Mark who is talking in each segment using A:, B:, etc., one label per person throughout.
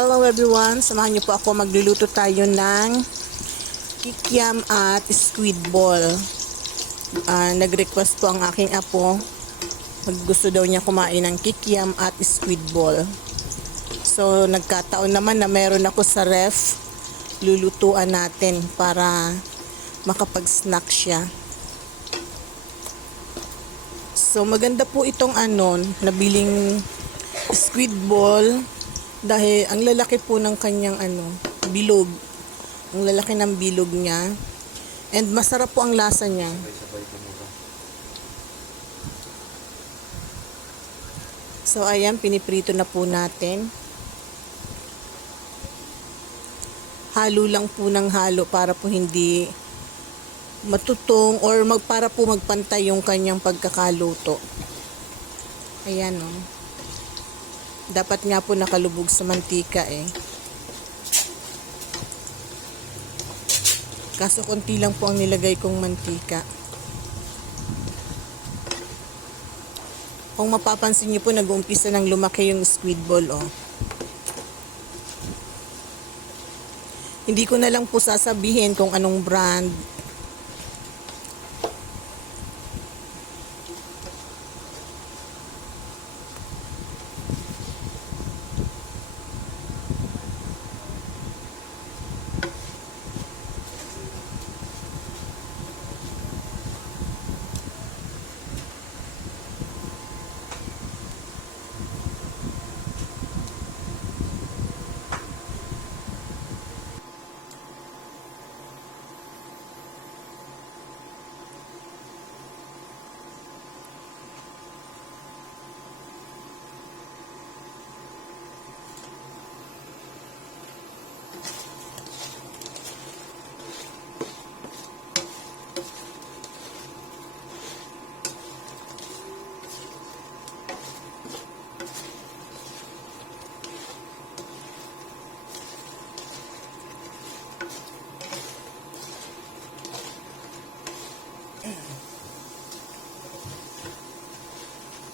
A: Hello everyone, samahan niyo po ako magluluto tayo ng kikiam at squid ball. Ah, nag-request po ang aking apo. Gusto daw niya kumain ng kikiam at squid ball. So nagkataon naman na meron ako sa ref. Lulutuan natin para makapag-snack siya. So maganda po itong ano, nabiling squid ball dahil ang lalaki po ng kanyang ano, bilog. Ang lalaki ng bilog niya. And masarap po ang lasa niya. So ayan, piniprito na po natin. Halo lang po ng halo para po hindi matutong or mag, para po magpantay yung kanyang pagkakaluto. Ayan o. Dapat nga po nakalubog sa mantika eh. Kaso konti lang po ang nilagay kong mantika. Kung mapapansin niyo po, nag-uumpisa ng lumaki yung squid ball oh. Hindi ko na lang po sasabihin kung anong brand.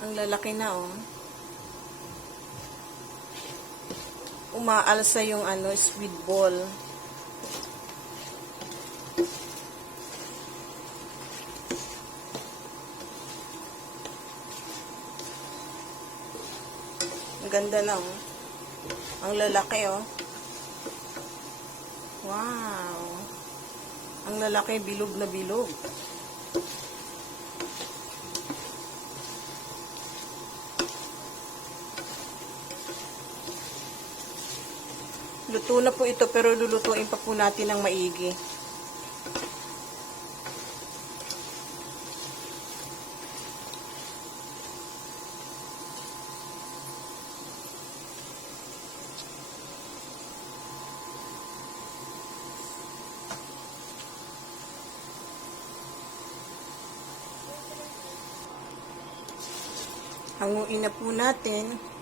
A: Ang lalaki na oh. Umaalsa yung ano, squid ball. Ang ganda na oh. Ang lalaki oh. Wow. Ang lalaki bilog na bilog. Luto na po ito pero lulutuin pa po natin ng maigi. Hanguin na po natin.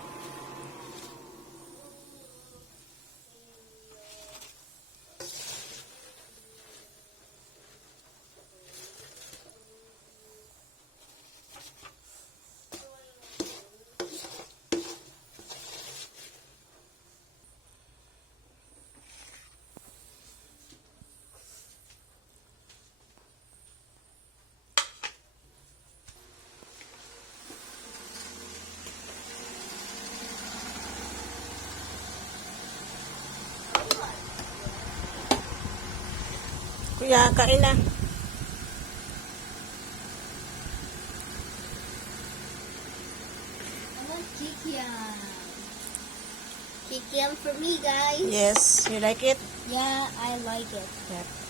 A: Kuya, kain na.
B: Kikiam. Kikiam for me, guys.
A: Yes, you like it?
B: Yeah, I like it.
A: Yeah.